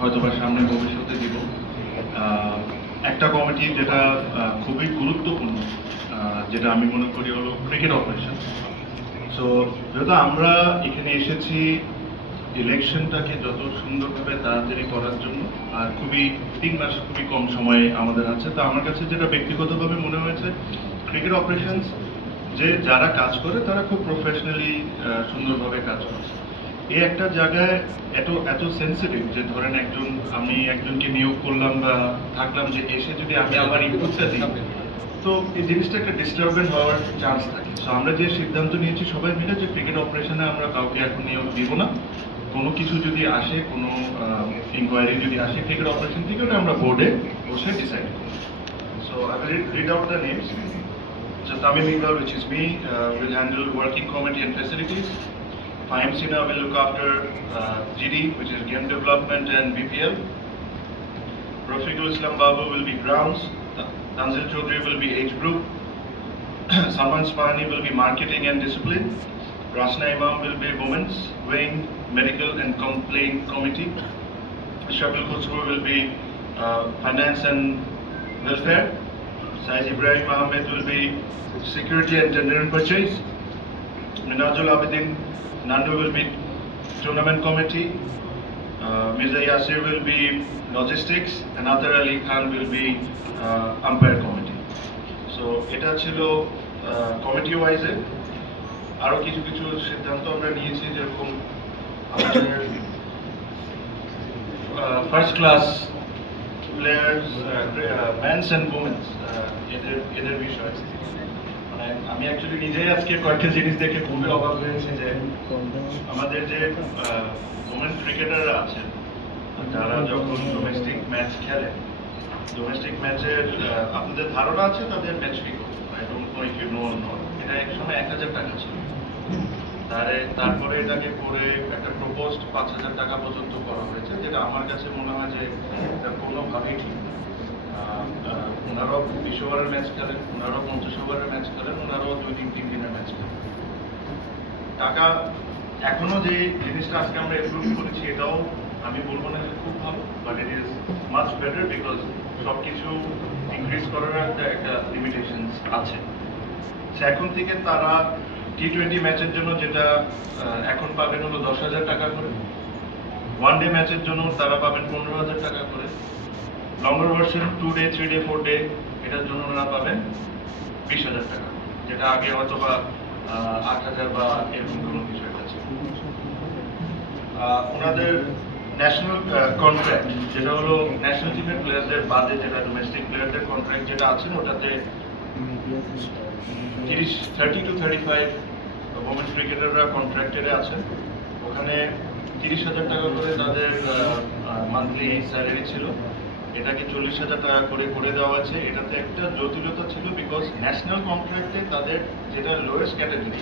হয়তোবা সামনে ভবিষ্যতে দিব একটা কমিটি যেটা খুবই গুরুত্বপূর্ণ, যেটা আমি মনে করি হলো ক্রিকেট অপারেশন। সো যেহেতু আমরা এখানে এসেছি ইলেকশনটাকে যত সুন্দরভাবে তাড়াতাড়ি করার জন্য, আর খুবই 3 মাস খুবই কম সময়ে আমাদের আছে, তো আমার কাছে যেটা ব্যক্তিগতভাবে মনে হয়েছে ক্রিকেট অপারেশনস যে যারা কাজ করে তারা খুব প্রফেশনালি সুন্দরভাবে কাজ করছে। এই একটা জায়গায় এত এত সেন্সিটিভ যে ধরেন আমি একজনকে নিয়োগ করলাম বা থাকলাম, যে এসে যদি আমি আমার ইনপুটটা দিই, তো এই জিনিসটা একটা ডিস্টার্বেন্ট হওয়ার চান্স থাকে। সো আমরা যে সিদ্ধান্ত নিয়েছি সবাই মিলে যে ক্রিকেট অপারেশনে আমরা কাউকে এখন নিয়োগ দিব না। কোনো কিছু যদি আসে, কোনো ইনকোয়ারি যদি আসে ক্রিকেট অপারেশন থেকে, ওটা আমরা বোর্ডে বসে ডিসাইড করব। So I will read out the names. So Tamim Iqbal, which is me, will handle working committee and facilities. Fahim Sina will look after GD, which is game development and BPL. Rafiqul Islam Babu will be grounds. Tanzil Chaudhary will be age group. Salman Spani will be marketing and discipline. Rasna Imam will be women's wing, medical and complaint committee. Shabil Khusro will be finance and welfare. Saiz Ibrahim Ahmed will be security and tender and purchase. Minajul Abedin Nandu will be tournament committee. Mirza Yasir will be logistics, and Atar Ali Khan will be umpire committee. So এটা ছিল committee ওয়াইজে। আরো কিছু কিছু সিদ্ধান্ত আমরা নিয়েছি, যেরকম আমাদের first class players, men's and women's, এদের বিষয় মানে আমি অ্যাকচুয়ালি নিজেই আজকে কয়েকটা জিনিস দেখে খুবই অবাক হয়েছে যে আমাদের যে ওমেন ক্রিকেটাররা আছেন, তারা যখন ডোমেস্টিক ম্যাচ খেলেন, ডোমেস্টিক ম্যাচের আপনাদের ধারণা আছে তাদের ম্যাচ ফি কত? I don't know if you know or not. এটা এক সময় 1000 টাকা ছিল, তারপরে এটাকে করে একটা প্রপোজড 5000 টাকা পর্যন্ত করা হয়েছে, যেটা আমার কাছে মনে হয় যে এটা কোনোভাবেই ঠিক না। ওনারাও 20 ওভারের ম্যাচ খেলেন, ওনারাও 50 ওভারের ম্যাচ খেলেন, ওনারাও 2-3 দিনের ম্যাচ খেলেন। টাকা এখনো যে জিনিসটা আজকে আমরা এপ্রুভ করেছি, এটাও আমি বলবো না যে খুব ভালো, but it is much better, because সবকিছু ইনক্রিজ করার একটা লিমিটেশনস আছে। এখন থেকে তারা T20 ম্যাচের জন্য যেটা এখন পাবেন হলো 10,000 টাকা করে, ওয়ান ডে ম্যাচের জন্য তারা পাবেন 15,000 টাকা করে, লঙ্গার ভার্সন 2 ডে 3 ডে 4 ডে এটার জন্য ওনারা পাবেন 20,000 টাকা, যেটা আগে হয়তো বা 8,000 বা এরকম কোনো কিছু একটা ছিল। ওনাদের ন্যাশনাল কন্ট্রাক্ট, যেটা হলো ন্যাশনাল টিমের প্লেয়ারদের বাদে যেটা ডোমেস্টিক প্লেয়ারদের কন্ট্রাক্ট যেটা আছে, ওটাতে 30 to 35 ওমেন ক্রিকেটাররা কন্ট্রাক্টেডে আছেন। ওখানে 30,000 টাকা করে তাদের মান্থলি স্যালারি ছিল, এটাকে 40,000 টাকা করে করে দেওয়া আছে। এটাতে একটা জটিলতা ছিল, বিকজ ন্যাশনাল কন্ট্রাক্টে তাদের যেটা লোয়েস্ট ক্যাটাগরি